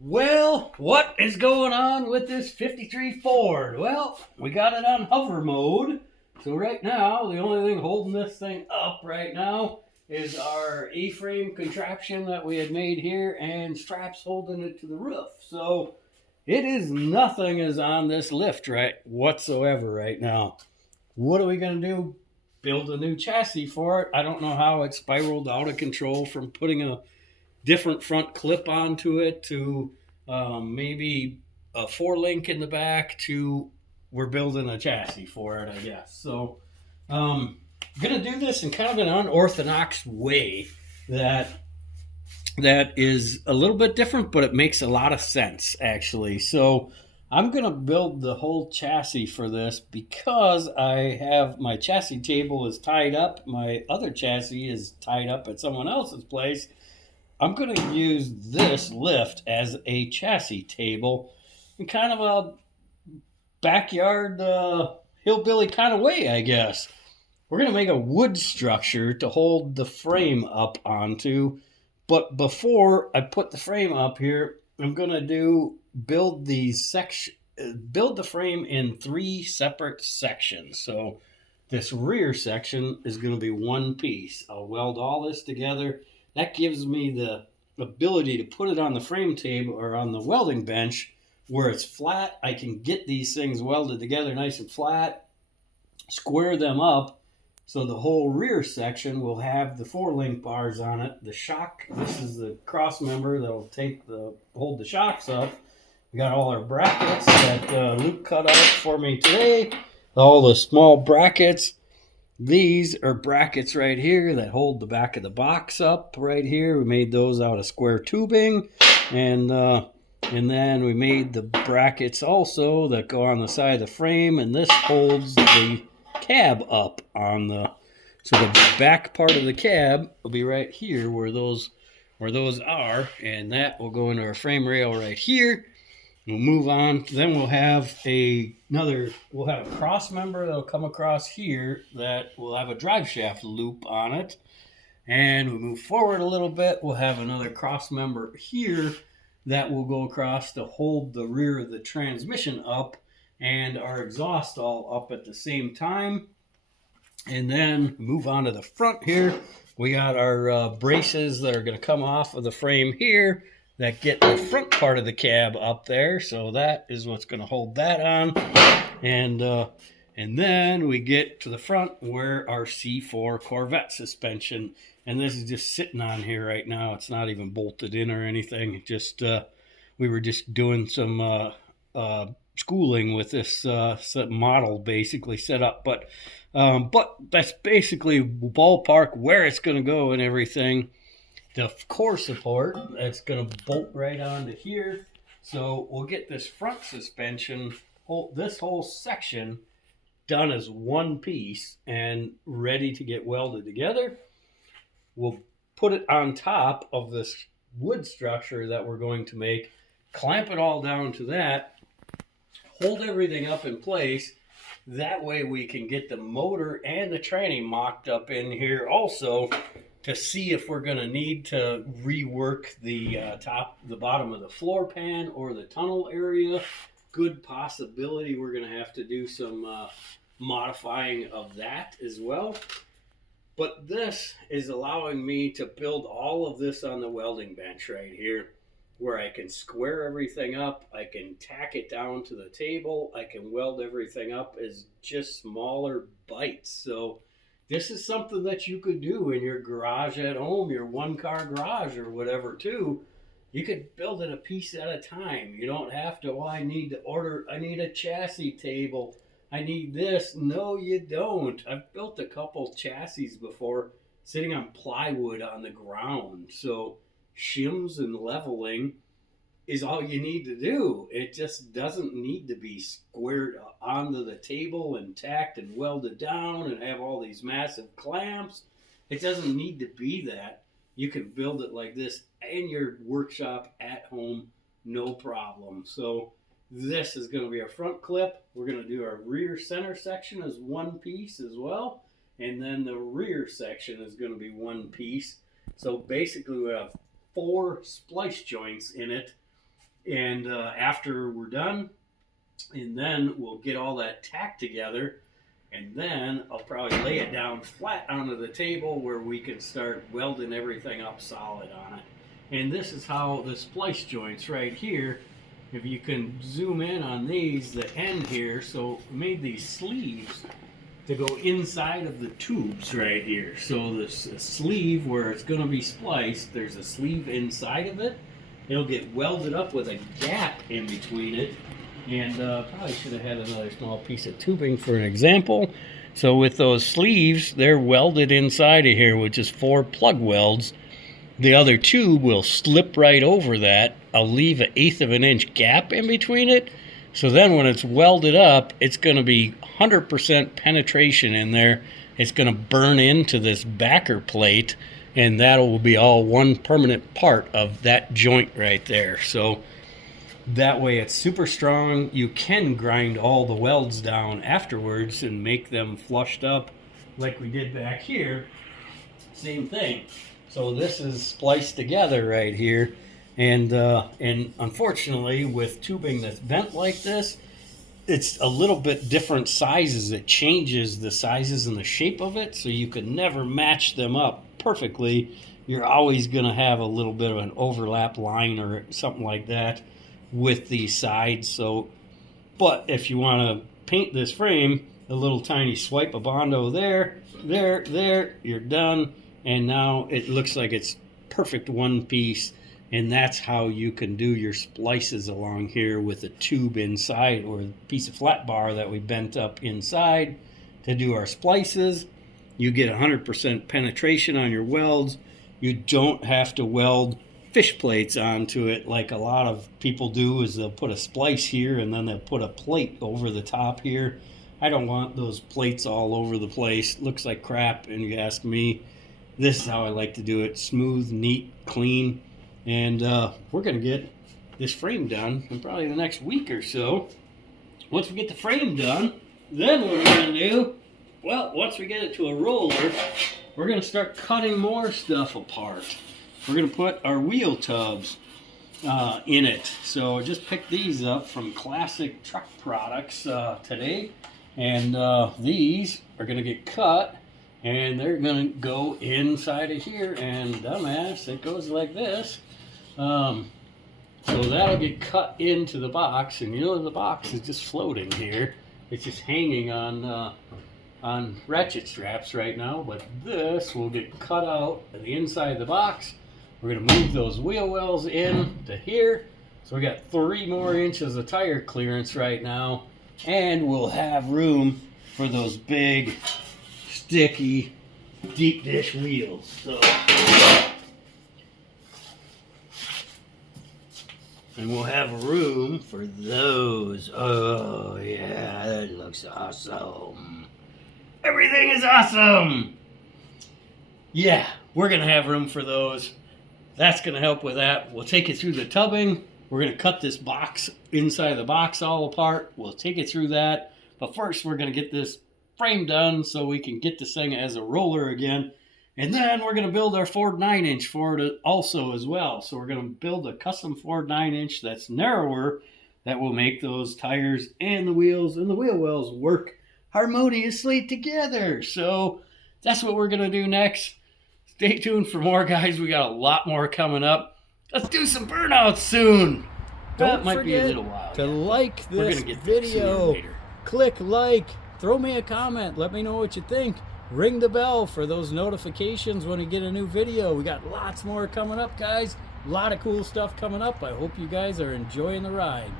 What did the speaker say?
Well, what is going on with this 53 Ford? Well, we got it on hover mode. So right now, the only thing holding this thing up right now is our A-frame contraption that we had made here and straps holding it to the roof. So it is nothing is on this lift right whatsoever right now. What are we going to do? Build a new chassis for it. I don't know how it spiraled out of control from putting a different front clip onto it to maybe a four link in the back to we're building a chassis for it, I guess. So I'm gonna do this in kind of an unorthodox way that is a little bit different, but it makes a lot of sense actually. So I'm gonna build the whole chassis for this because I have my chassis table is tied up. My other chassis is tied up at someone else's place. I'm going to use this lift as a chassis table in kind of a backyard hillbilly kind of way, I guess. We're going to make a wood structure to hold the frame up onto. But before I put the frame up here, I'm going to build build the frame in three separate sections. So this rear section is going to be one piece. I'll weld all this together. That gives me the ability to put it on the frame table or on the welding bench where it's flat. I can get these things welded together nice and flat, square them up, so the whole rear section will have the four link bars on it. The shock, this is the cross member that'll hold the shocks up. We got all our brackets that Luke cut out for me today. All the small brackets. These are brackets right here that hold the back of the box up right here. We made those out of square tubing, and then we made the brackets also that go on the side of the frame, and this holds the cab up on the. So the back part of the cab will be right here where those are, and that will go into our frame rail right here. We'll move on. Then we'll have a cross member that'll come across here that will have a drive shaft loop on it. And we move forward a little bit. We'll have another cross member here that will go across to hold the rear of the transmission up and our exhaust all up at the same time. And then move on to the front here. We got our braces that are going to come off of the frame here that get the front part of the cab up there. So that is what's going to hold that on. And then we get to the front where our C4 Corvette suspension, and this is just sitting on here right now. It's not even bolted in or anything. Just we were just doing some schooling with this model basically set up, but that's basically ballpark where it's going to go and everything. The core support that's going to bolt right onto here. So we'll get this front suspension, this whole section done as one piece and ready to get welded together. We'll put it on top of this wood structure that we're going to make, clamp it all down to that, hold everything up in place. That way we can get the motor and the tranny mocked up in here also to see if we're going to need to rework the the bottom of the floor pan or the tunnel area. Good possibility we're going to have to do some modifying of that as well. But this is allowing me to build all of this on the welding bench right here, where I can square everything up, I can tack it down to the table, I can weld everything up as just smaller bites. So this is something that you could do in your garage at home, your one-car garage or whatever too. You could build it a piece at a time. You don't have to, I need a chassis table, I need this. No, you don't. I've built a couple chassis before sitting on plywood on the ground. So shims and leveling is all you need to do. It just doesn't need to be squared onto the table and tacked and welded down and have all these massive clamps. It doesn't need to be that. you can build it like this in your workshop at home, no problem. So this is going to be our front clip. We're going to do our rear center section as one piece as well. And then the rear section is going to be one piece. So basically we have 4 splice joints in it. And after we're done, and then we'll get all that tacked together, and then I'll probably lay it down flat onto the table where we can start welding everything up solid on it. And this is how the splice joints right here, if you can zoom in on these, the end here, so we made these sleeves to go inside of the tubes right here. So this sleeve where it's going to be spliced, there's a sleeve inside of it. It'll get welded up with a gap in between it. And probably should have had another small piece of tubing for an example. So with those sleeves, they're welded inside of here with just 4 plug welds. The other tube will slip right over that. I'll leave an 1/8 of an inch gap in between it. So then when it's welded up, it's going to be 100% penetration in there. It's going to burn into this backer plate, and that will be all one permanent part of that joint right there. So that way it's super strong. You can grind all the welds down afterwards and make them flushed up like we did back here. Same thing. So this is spliced together right here. And unfortunately, with tubing that's bent like this, it's a little bit different sizes. It changes the sizes and the shape of it, so you can never match them up perfectly. You're always going to have a little bit of an overlap line or something like that with these sides. So, but if you want to paint this frame, a little tiny swipe of Bondo there, you're done. And now it looks like it's perfect one piece. And that's how you can do your splices along here with a tube inside or a piece of flat bar that we bent up inside to do our splices. You get 100% penetration on your welds. You don't have to weld fish plates onto it like a lot of people do, is they'll put a splice here and then they'll put a plate over the top here. I don't want those plates all over the place. Looks like crap, and you ask me. This is how I like to do it. Smooth, neat, clean. And we're going to get this frame done in probably the next week or so. Once we get the frame done, then what we're going to do, well, once we get it to a roller, we're going to start cutting more stuff apart. We're going to put our wheel tubs in it. So I just picked these up from Classic Truck Products today. And these are going to get cut. And they're going to go inside of here. And dumbass, it goes like this. So that'll get cut into the box, and you know the box is just floating here. It's just hanging on ratchet straps right now, but this will get cut out at the inside of the box. We're going to move those wheel wells in to here. So we got 3 more inches of tire clearance right now, and we'll have room for those big, sticky, deep dish wheels. So. And we'll have room for those. Oh, yeah, that looks awesome. Everything is awesome. Yeah, we're going to have room for those. That's going to help with that. We'll take it through the tubbing. We're going to cut this box, inside the box, all apart. We'll take it through that. But first, we're going to get this frame done so we can get this thing as a roller again. And then we're going to build our Ford 9-inch for it also as well. So we're going to build a custom Ford 9-inch that's narrower that will make those tires and the wheels and the wheel wells work harmoniously together. So that's what we're going to do next. Stay tuned for more, guys. We got a lot more coming up. Let's do some burnouts soon. Don't might be a forget little while to yet. like We're this gonna get there sooner or video. later. Click like. Throw me a comment. Let me know what you think. Ring the bell for those notifications when we get a new video. We got lots more coming up, guys. A lot of cool stuff coming up. I hope you guys are enjoying the ride.